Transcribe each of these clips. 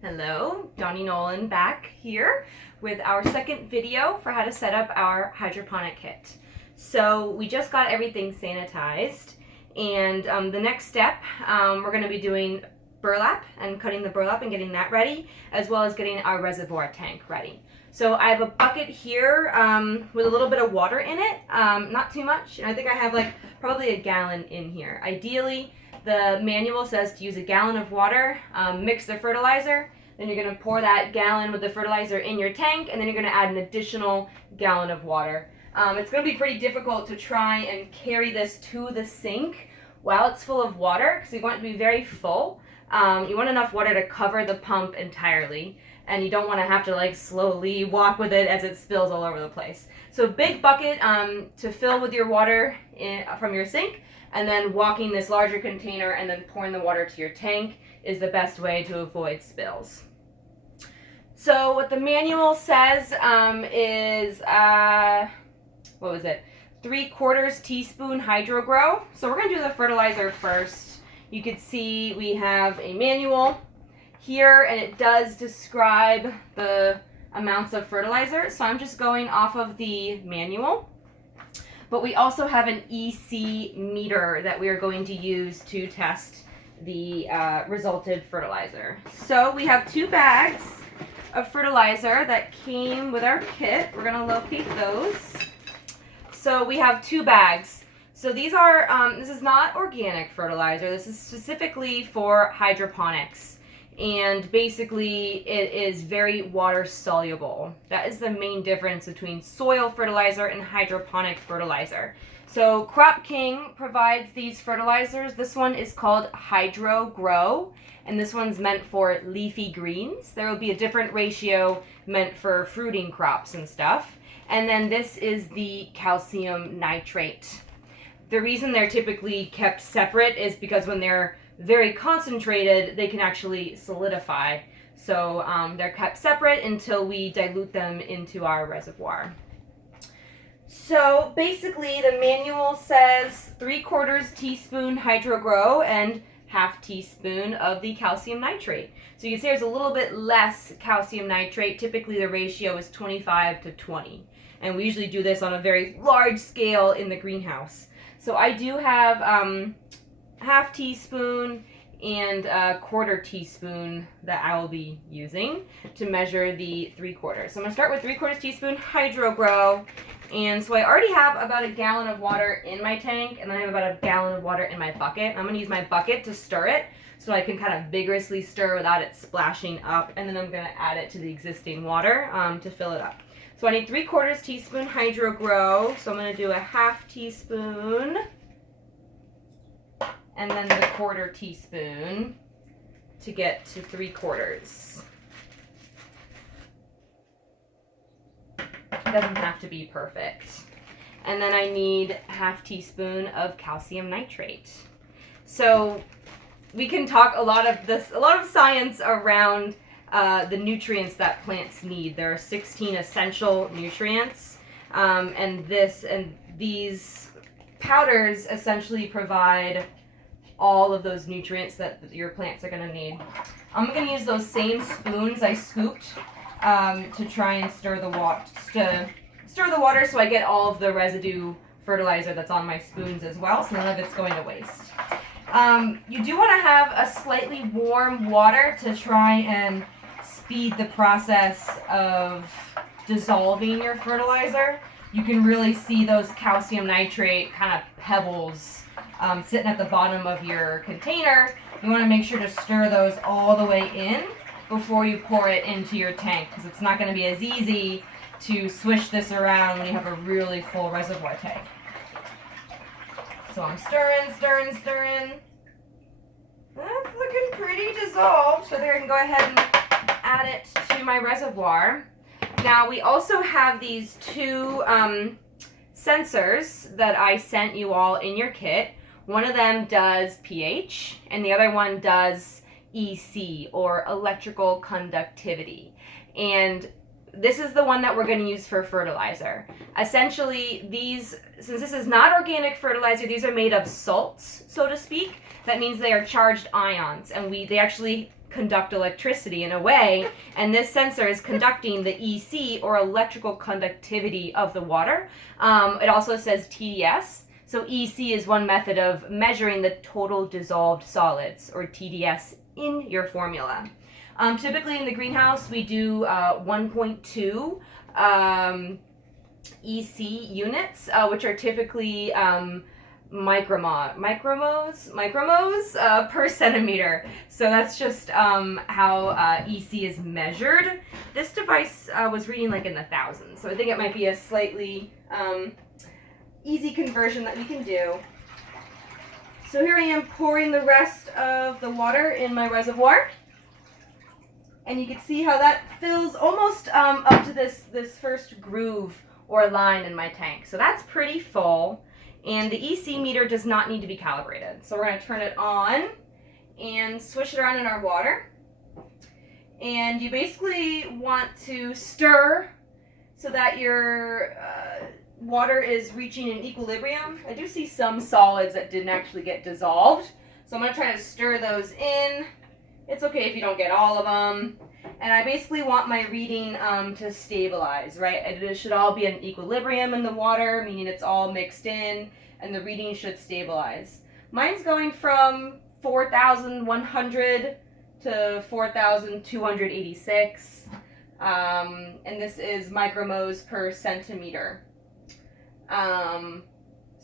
Hello, Donnie Nolan back here with our second video for how to set up our hydroponic kit. So we just got everything sanitized, and the next step, we're going to be doing burlap and cutting the burlap and getting that ready, as well as getting our reservoir tank ready. So I have a bucket here with a little bit of water in it, not too much, and I think I have like probably a gallon in here. Ideally, the manual says to use a gallon of water, mix the fertilizer, then you're going to pour that gallon with the fertilizer in your tank, and then you're going to add an additional gallon of water. It's going to be pretty difficult to try and carry this to the sink while it's full of water, because you want it to be very full. You want enough water to cover the pump entirely, and you don't want to have to like slowly walk with it as it spills all over the place. So big bucket to fill with your water from your sink, and then walking this larger container and then pouring the water to your tank is the best way to avoid spills. So what the manual says is, 3/4 teaspoon Hydro Grow. So we're going to do the fertilizer first. You can see we have a manual here, and it does describe the amounts of fertilizer. So I'm just going off of the manual. But we also have an EC meter that we are going to use to test the resulted fertilizer. So we have 2 bags of fertilizer that came with our kit. We're going to locate those. So we have 2 bags. So these are, this is not organic fertilizer. This is specifically for hydroponics. And basically it is very water soluble. That is the main difference between soil fertilizer and hydroponic fertilizer. So Crop King provides these fertilizers. This one is called Hydro Grow, and this one's meant for leafy greens. There will be a different ratio meant for fruiting crops and stuff. And then this is the calcium nitrate. The reason they're typically kept separate is because when they're very concentrated, they can actually solidify. So they're kept separate until we dilute them into our reservoir. So basically the manual says 3/4 teaspoon Hydro Grow and 1/2 teaspoon of the calcium nitrate. So you can see there's a little bit less calcium nitrate. Typically the ratio is 25-20. And we usually do this on a very large scale in the greenhouse. So I do have 1/2 teaspoon and 1/4 teaspoon that I will be using to measure the 3/4. So I'm going to start with 3/4 teaspoon Hydro Grow. And so I already have about a gallon of water in my tank, and then I have about a gallon of water in my bucket. I'm going to use my bucket to stir it so I can kind of vigorously stir without it splashing up, and then I'm going to add it to the existing water to fill it up. So I need 3/4 teaspoon Hydro Grow, so I'm going to do a 1/2 teaspoon and then the 1/4 teaspoon to get to 3/4. It doesn't have to be perfect. And then I need 1/2 teaspoon of calcium nitrate. So we can talk a lot of science around the nutrients that plants need. There are 16 essential nutrients, and these powders essentially provide all of those nutrients that your plants are going to need. I'm going to use those same spoons I scooped to try and stir the water so I get all of the residue fertilizer that's on my spoons as well, so none of it's going to waste. You do want to have a slightly warm water to try and speed the process of dissolving your fertilizer. You can really see those calcium nitrate kind of pebbles sitting at the bottom of your container. You want to make sure to stir those all the way in before you pour it into your tank, because it's not going to be as easy to swish this around when you have a really full reservoir tank. So I'm stirring. That's looking pretty dissolved, so there I can go ahead and add it to my reservoir. Now we also have these 2 sensors that I sent you all in your kit. One of them does pH, and the other one does EC, or electrical conductivity. And this is the one that we're going to use for fertilizer. Essentially, since this is not organic fertilizer, these are made of salts, so to speak. That means they are charged ions, and they actually conduct electricity in a way, and this sensor is conducting the EC, or electrical conductivity, of the water. It also says TDS. So EC is one method of measuring the total dissolved solids, or TDS, in your formula. Typically in the greenhouse, we do 1.2 EC units, which are typically micromos per centimeter. So that's just how EC is measured. This device was reading like in the thousands, so I think it might be a slightly easy conversion that we can do. So here I am pouring the rest of the water in my reservoir. And you can see how that fills almost up to this first groove or line in my tank. So that's pretty full. And the EC meter does not need to be calibrated. So we're going to turn it on and swish it around in our water. And you basically want to stir so that your water is reaching an equilibrium. I do see some solids that didn't actually get dissolved. So I'm going to try to stir those in. It's okay if you don't get all of them. And I basically want my reading to stabilize, right? It should all be an equilibrium in the water, meaning it's all mixed in, and the reading should stabilize. Mine's going from 4,100 to 4,286. And this is micromos per centimeter. So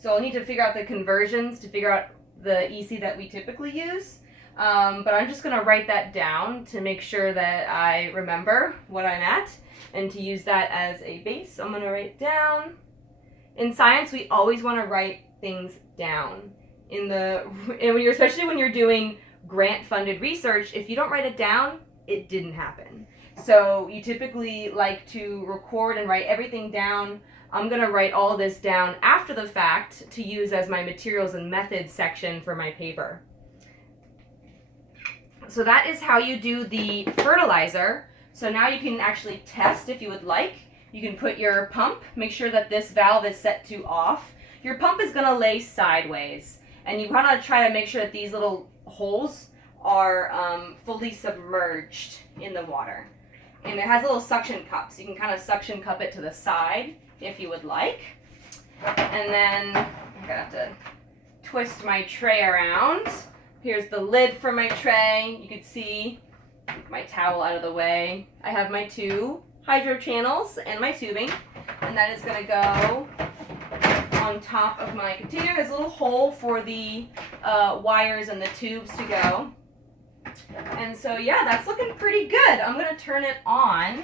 I'll need to figure out the conversions to figure out the EC that we typically use. But I'm just going to write that down to make sure that I remember what I'm at and to use that as a base. So I'm going to write down. In science, we always want to write things down. Especially when you're doing grant-funded research, if you don't write it down, it didn't happen. So you typically like to record and write everything down. I'm going to write all this down after the fact to use as my materials and methods section for my paper. So that is how you do the fertilizer. So now you can actually test if you would like. You can put your pump, make sure that this valve is set to off. Your pump is going to lay sideways, and you want to try to make sure that these little holes are fully submerged in the water. And it has little suction cups. You can kind of suction cup it to the side if you would like. And then I'm going to have to twist my tray around. Here's the lid for my tray. You can see my towel out of the way. I have my 2 hydro channels and my tubing, and that is going to go on top of my container. There's a little hole for the wires and the tubes to go. And so yeah, that's looking pretty good. I'm going to turn it on.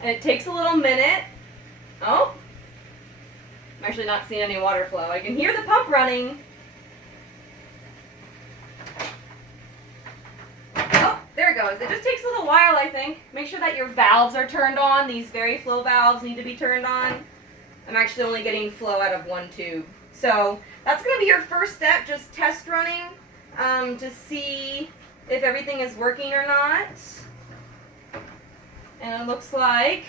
And it takes a little minute. Oh, I'm actually not seeing any water flow. I can hear the pump running. Oh, there it goes. It just takes a little while, I think. Make sure that your valves are turned on. These flow valves need to be turned on. I'm actually only getting flow out of one tube. So that's going to be your first step, just test running to see if everything is working or not. And it looks like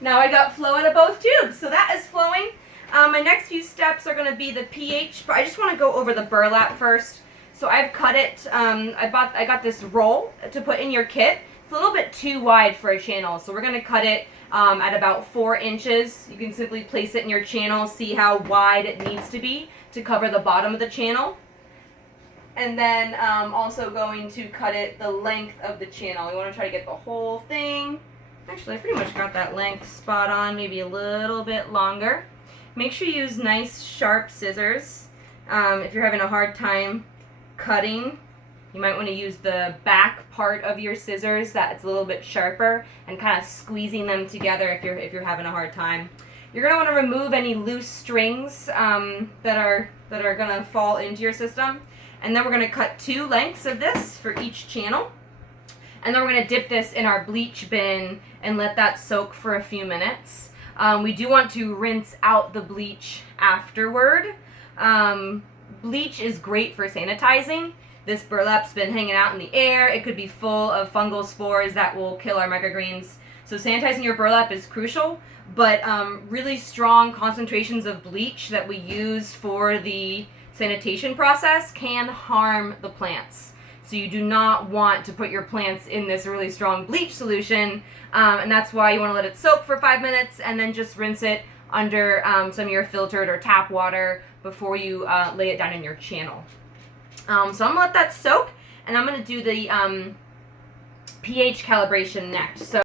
now I got flow out of both tubes, so that is flowing. My next few steps are going to be the pH, but I just want to go over the burlap first. So I've cut it, I got this roll to put in your kit. It's a little bit too wide for a channel, so we're going to cut it at about 4 inches. You can simply place it in your channel, see how wide it needs to be to cover the bottom of the channel. And then also going to cut it the length of the channel. We want to try to get the whole thing. Actually, I pretty much got that length spot on, maybe a little bit longer. Make sure you use nice sharp scissors. If you're having a hard time cutting, you might want to use the back part of your scissors that's a little bit sharper and kind of squeezing them together if you're having a hard time. You're going to want to remove any loose strings that are going to fall into your system. And then we're going to cut 2 lengths of this for each channel. And then we're going to dip this in our bleach bin and let that soak for a few minutes. We do want to rinse out the bleach afterward. Bleach is great for sanitizing. This burlap's been hanging out in the air. It could be full of fungal spores that will kill our microgreens. So sanitizing your burlap is crucial, but really strong concentrations of bleach that we use for the sanitation process can harm the plants. So you do not want to put your plants in this really strong bleach solution, and that's why you want to let it soak for 5 minutes and then just rinse it under some of your filtered or tap water before you lay it down in your channel. So I'm going to let that soak, and I'm going to do the pH calibration next. So